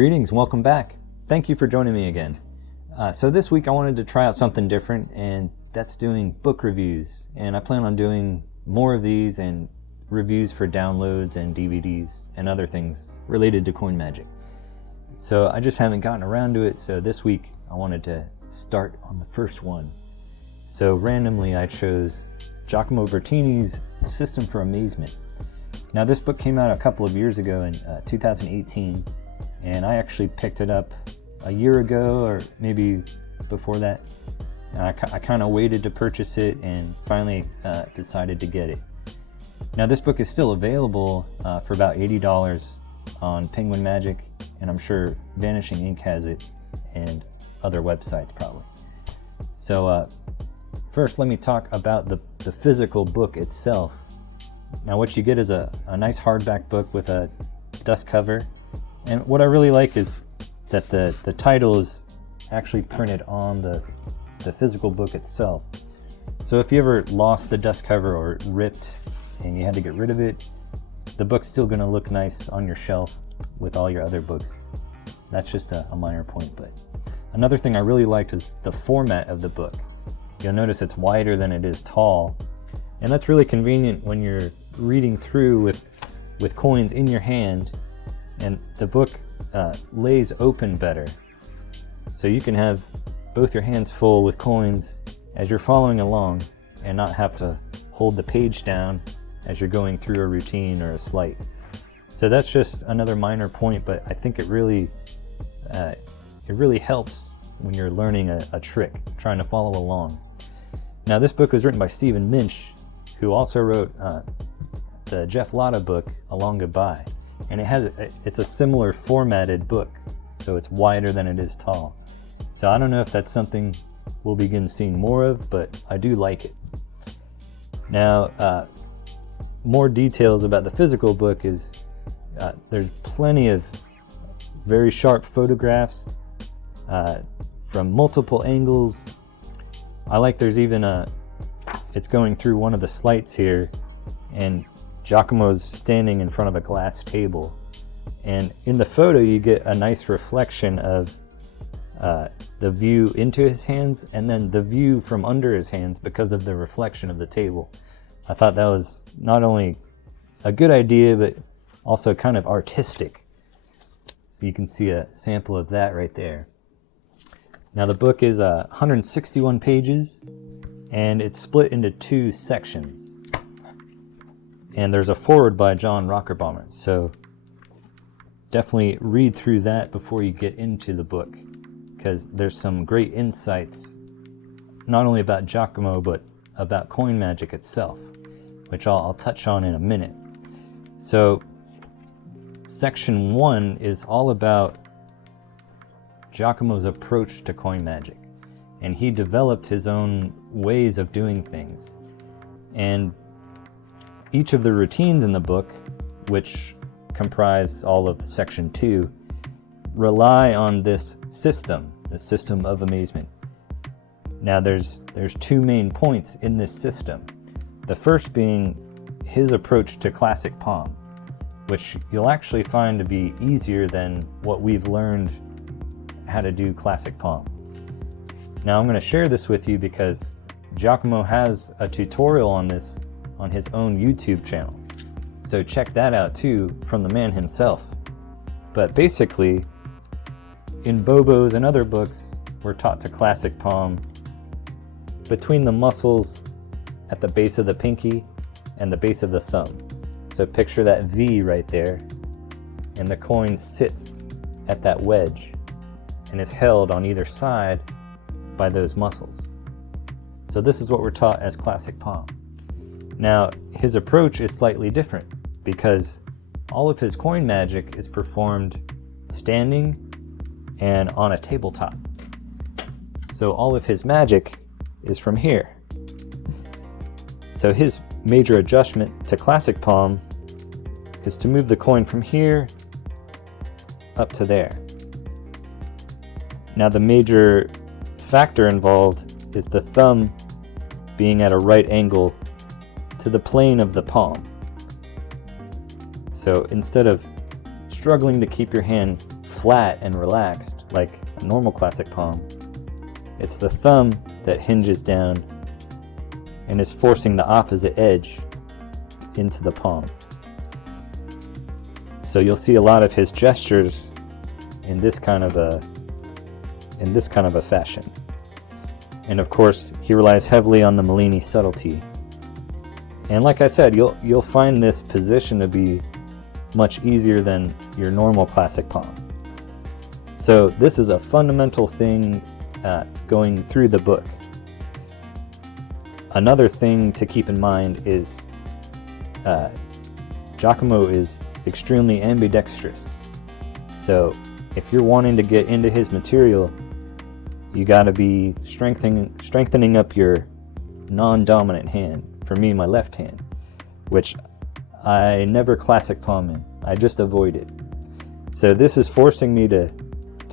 Greetings and welcome back. Thank you for joining me again. So this week I wanted to try out something different, and that's doing book reviews. And I plan on doing more of these and reviews for downloads and DVDs and other things related to coin magic. So I just haven't gotten around to it, so this week I wanted to start on the first one. So randomly I chose Giacomo Bertini's System for Amazement. Now this book came out a couple of years ago in 2018, and I actually picked it up a year ago or maybe before that. And I kind of waited to purchase it and finally decided to get it. Now this book is still available for about $80 on Penguin Magic, and I'm sure Vanishing Ink has it and other websites probably. So first let me talk about the physical book itself. Now what you get is a nice hardback book with a dust cover, and what I really like is that the title is actually printed on the physical book itself. So if you ever lost the dust cover or ripped and you had to get rid of it, the book's still going to look nice on your shelf with all your other books. That's just a minor point. But another thing I really liked is the format of the book. You'll notice it's wider than it is tall, and that's really convenient when you're reading through with coins in your hand, and the book lays open better. So you can have both your hands full with coins as you're following along and not have to hold the page down as you're going through a routine or a sleight. So that's just another minor point, but I think it really helps when you're learning a trick, trying to follow along. Now this book was written by Stephen Minch, who also wrote the Jeff Latta book, A Long Goodbye. And it's a similar formatted book, so it's wider than it is tall. So I don't know if that's something we'll begin seeing more of, but I do like it. Now, more details about the physical book is there's plenty of very sharp photographs from multiple angles. I like there's even it's going through one of the sleights here, and Giacomo's standing in front of a glass table, and in the photo you get a nice reflection of the view into his hands and then the view from under his hands because of the reflection of the table. I thought that was not only a good idea but also kind of artistic. So you can see a sample of that right there. Now the book is 161 pages, and it's split into two sections. And there's a foreword by John Rockerbaumer, so definitely read through that before you get into the book, because there's some great insights, not only about Giacomo, but about coin magic itself, which I'll touch on in a minute. So section 1 is all about Giacomo's approach to coin magic, and he developed his own ways of doing things. And each of the routines in the book, which comprise all of section 2, rely on this system, the system of amazement. Now there's two main points in this system. The first being his approach to classic palm, which you'll actually find to be easier than what we've learned how to do classic palm. Now I'm going to share this with you because Giacomo has a tutorial on this on his own YouTube channel. So check that out too, from the man himself. But basically, in Bobo's and other books, we're taught to classic palm between the muscles at the base of the pinky and the base of the thumb. So picture that V right there, and the coin sits at that wedge and is held on either side by those muscles. So this is what we're taught as classic palm. Now, his approach is slightly different because all of his coin magic is performed standing and on a tabletop. So all of his magic is from here. So his major adjustment to classic palm is to move the coin from here up to there. Now the major factor involved is the thumb being at a right angle to the plane of the palm. So instead of struggling to keep your hand flat and relaxed like a normal classic palm. It's the thumb that hinges down and is forcing the opposite edge into the palm. So you'll see a lot of his gestures in this kind of a fashion. And of course, he relies heavily on the Mellini subtlety. And like I said, you'll find this position to be much easier than your normal classic palm. So this is a fundamental thing going through the book. Another thing to keep in mind is Giacomo is extremely ambidextrous. So if you're wanting to get into his material, you got to be strengthening up your non-dominant hand. For me, my left hand, which I never classic palm in. I just avoid it. So this is forcing me to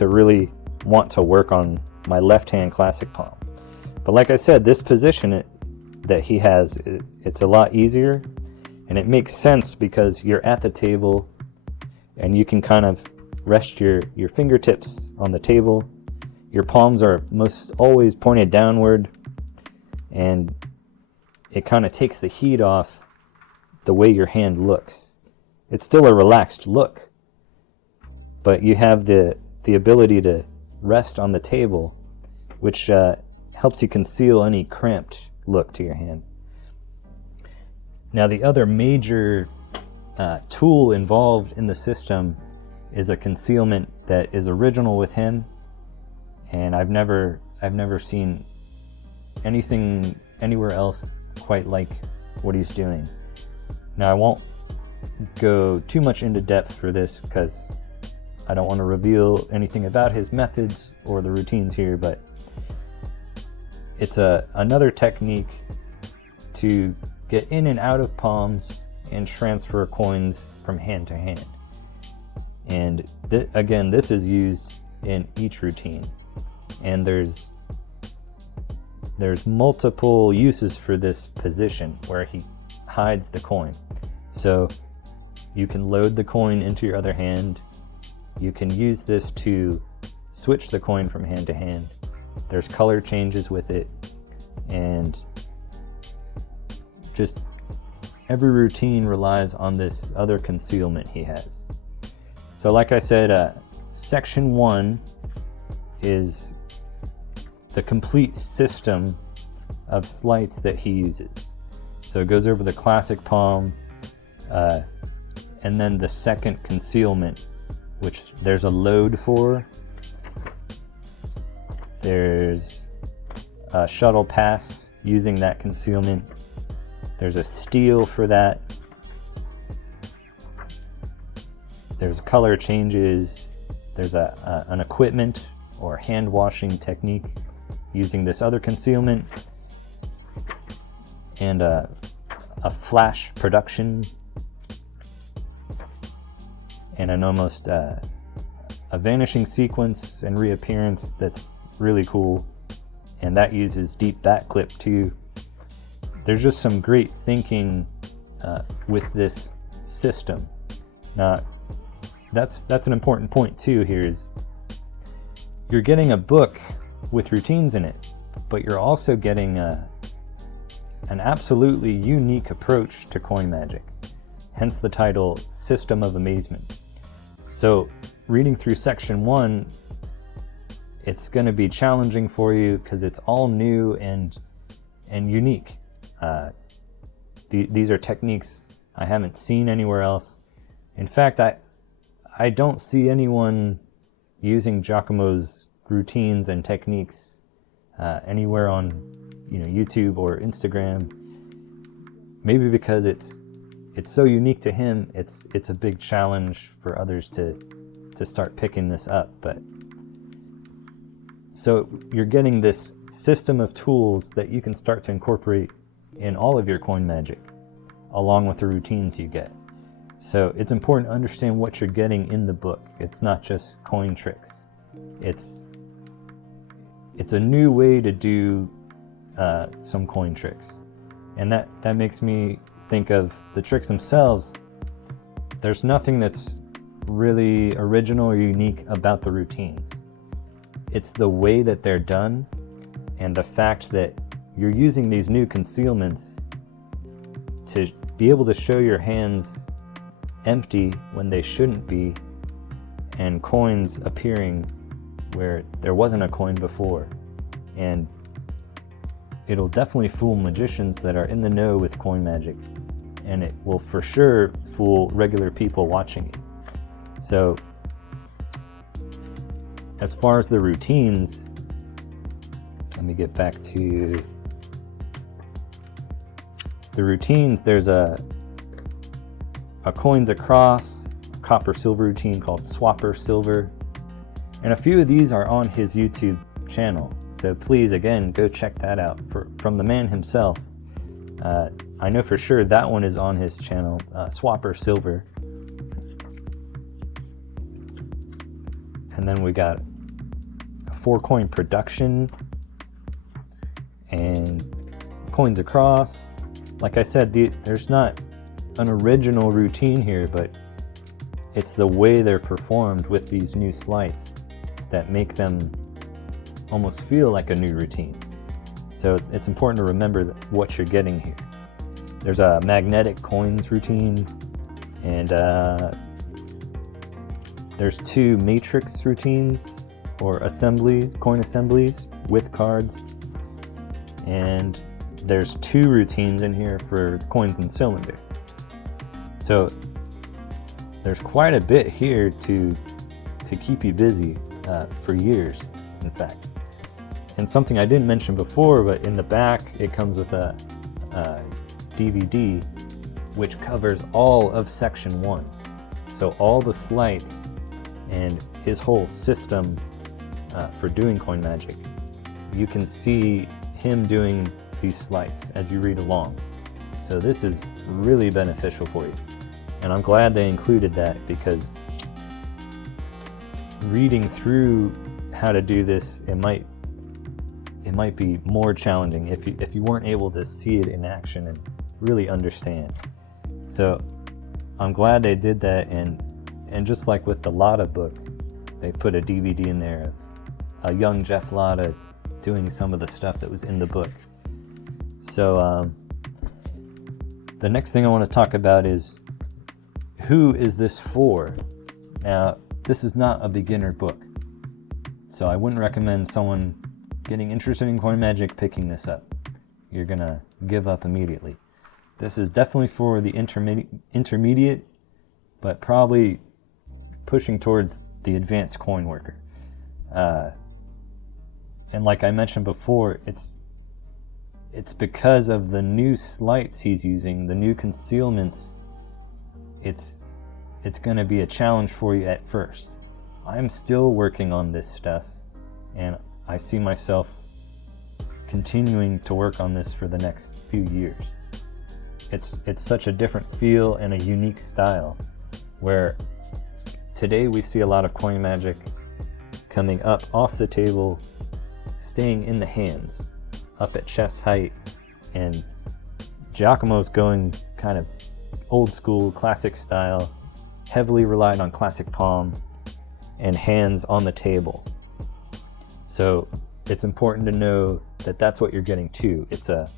really want to work on my left hand classic palm. But like I said, this position that he has, it's a lot easier, and it makes sense because you're at the table and you can kind of rest your fingertips on the table. Your palms are most always pointed downward, and it kind of takes the heat off the way your hand looks. It's still a relaxed look, but you have the ability to rest on the table, which helps you conceal any cramped look to your hand. Now, the other major tool involved in the system is a concealment that is original with him, and I've never seen anything anywhere else quite like what he's doing. Now, I won't go too much into depth for this because I don't want to reveal anything about his methods or the routines here, but it's another technique to get in and out of palms and transfer coins from hand to hand. And again, this is used in each routine, and there's multiple uses for this position where he hides the coin. So you can load the coin into your other hand. You can use this to switch the coin from hand to hand. There's color changes with it, and just every routine relies on this other concealment he has. So like I said, section 1 is the complete system of sleights that he uses. So it goes over the classic palm, and then the second concealment, which there's a load for. There's a shuttle pass using that concealment. There's a steal for that. There's color changes. There's an equipment or hand washing technique using this other concealment, and a flash production, and an almost a vanishing sequence and reappearance that's really cool, and that uses deep back clip too. There's just some great thinking with this system. Now, that's an important point too here, is you're getting a book with routines in it, but you're also getting an absolutely unique approach to coin magic, hence the title System of Amazement. So reading through section 1, it's going to be challenging for you because it's all new and unique. These are techniques I haven't seen anywhere else. In fact, I don't see anyone using Giacomo's routines and techniques anywhere on YouTube or Instagram. Maybe because it's so unique to him, it's a big challenge for others to start picking this up. But so you're getting this system of tools that you can start to incorporate in all of your coin magic, along with the routines you get. So it's important to understand what you're getting in the book. It's not just coin tricks. It's a new way to do some coin tricks. And that makes me think of the tricks themselves. There's nothing that's really original or unique about the routines. It's the way that they're done and the fact that you're using these new concealments to be able to show your hands empty when they shouldn't be, and coins appearing where there wasn't a coin before. And it'll definitely fool magicians that are in the know with coin magic, and it will for sure fool regular people watching it. So as far as the routines, let me get back to the routines. There's a coins across, copper silver routine called Swapper Silver, and a few of these are on his YouTube channel. So please, again, go check that out from the man himself. I know for sure that one is on his channel, Swapper Silver. And then we got a 4-coin production and coins across. Like I said, there's not an original routine here, but it's the way they're performed with these new sleights that make them almost feel like a new routine. So it's important to remember what you're getting here. There's a magnetic coins routine, and there's 2 matrix routines or assemblies, coin assemblies with cards, and there's 2 routines in here for coins and cylinder. So there's quite a bit here to keep you busy for years, in fact. And something I didn't mention before, but in the back it comes with a DVD which covers all of section 1. So all the sleights and his whole system for doing coin magic. You can see him doing these sleights as you read along. So this is really beneficial for you. And I'm glad they included that, because reading through how to do this, it might be more challenging if you weren't able to see it in action and really understand. So I'm glad they did that, and just like with the Lotta book, they put a DVD in there of a young Jeff Lotta doing some of the stuff that was in the book. So the next thing I want to talk about is, who is this for? Now, this is not a beginner book, so I wouldn't recommend someone getting interested in coin magic picking this up. You're gonna give up immediately. This is definitely for the intermediate, but probably pushing towards the advanced coin worker. And like I mentioned before, it's because of the new sleights he's using, the new concealments. It's going to be a challenge for you at first. I'm still working on this stuff, and I see myself continuing to work on this for the next few years. It's such a different feel and a unique style, where today we see a lot of coin magic coming up off the table, staying in the hands, up at chest height, and Giacomo's going kind of old school, classic style, heavily relied on classic palm and hands on the table. So it's important to know that that's what you're getting too. It's a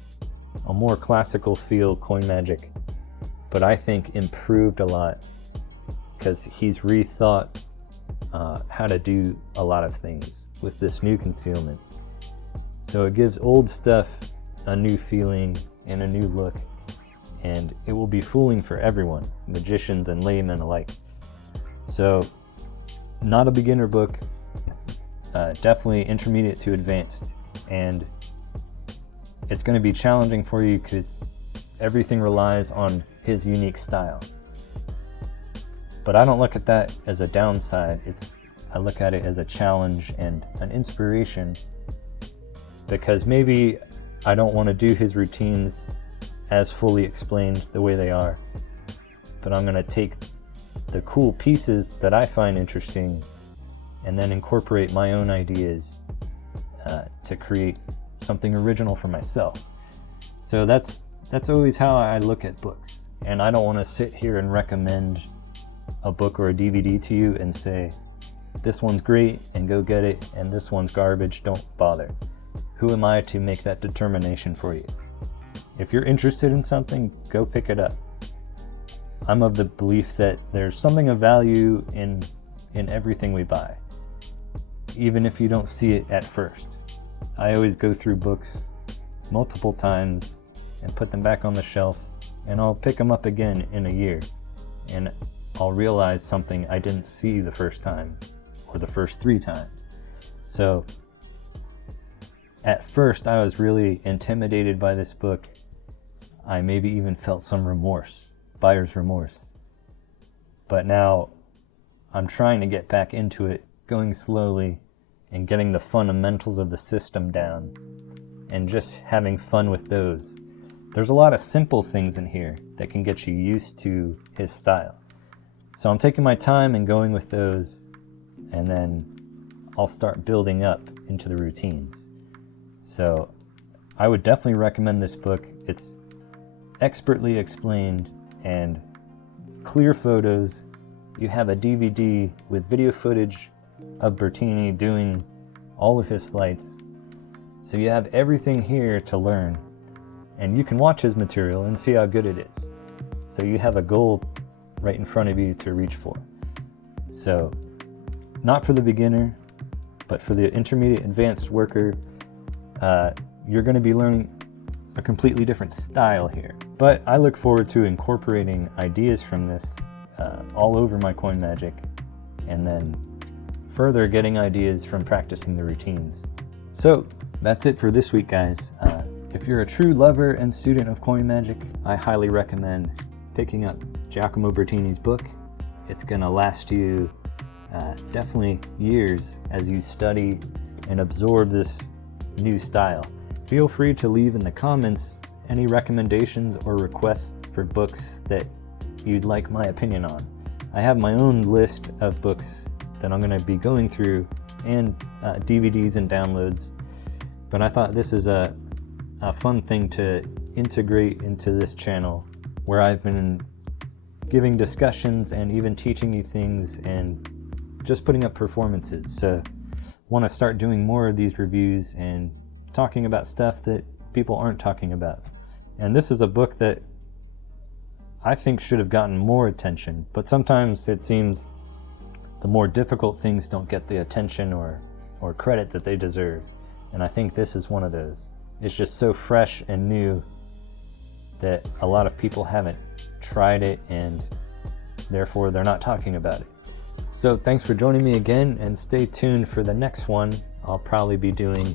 more classical feel coin magic, but I think improved a lot, because he's rethought how to do a lot of things with this new concealment. So it gives old stuff a new feeling and a new look, and it will be fooling for everyone, magicians and laymen alike. So not a beginner book, definitely intermediate to advanced, and it's going to be challenging for you because everything relies on his unique style. But I don't look at that as a downside. I look at it as a challenge and an inspiration, because maybe I don't want to do his routines as fully explained the way they are, but I'm going to take the cool pieces that I find interesting and then incorporate my own ideas to create something original for myself. So that's always how I look at books, and I don't want to sit here and recommend a book or a DVD to you and say, this one's great and go get it, and this one's garbage, don't bother. Who am I to make that determination for you? If you're interested in something, go pick it up. I'm of the belief that there's something of value in everything we buy, even if you don't see it at first. I always go through books multiple times and put them back on the shelf, and I'll pick them up again in a year, and I'll realize something I didn't see the first time or the first 3 times. So at first I was really intimidated by this book. I maybe even felt some remorse, buyer's remorse. But now I'm trying to get back into it, going slowly and getting the fundamentals of the system down and just having fun with those. There's a lot of simple things in here that can get you used to his style. So I'm taking my time and going with those, and then I'll start building up into the routines. So I would definitely recommend this book. It's expertly explained and clear photos. You have a DVD with video footage of Bertini doing all of his slides. So you have everything here to learn, and you can watch his material and see how good it is. So you have a goal right in front of you to reach for. So not for the beginner, but for the intermediate advanced worker, you're going to be learning a completely different style here. But I look forward to incorporating ideas from this all over my coin magic, and then further getting ideas from practicing the routines. So that's it for this week, guys. If you're a true lover and student of coin magic, I highly recommend picking up Giacomo Bertini's book. It's going to last you definitely years as you study and absorb this new style. Feel free to leave in the comments any recommendations or requests for books that you'd like my opinion on. I have my own list of books that I'm going to be going through, and DVDs and downloads, but I thought this is a fun thing to integrate into this channel, where I've been giving discussions and even teaching you things and just putting up performances. So want to start doing more of these reviews and talking about stuff that people aren't talking about. And this is a book that I think should have gotten more attention, but sometimes it seems the more difficult things don't get the attention or credit that they deserve. And I think this is one of those. It's just so fresh and new that a lot of people haven't tried it, and therefore they're not talking about it. So thanks for joining me again, and stay tuned for the next one. I'll probably be doing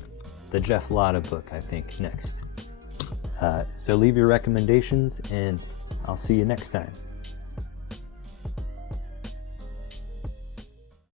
the Jeff Lotta book, I think, next. So leave your recommendations, and I'll see you next time.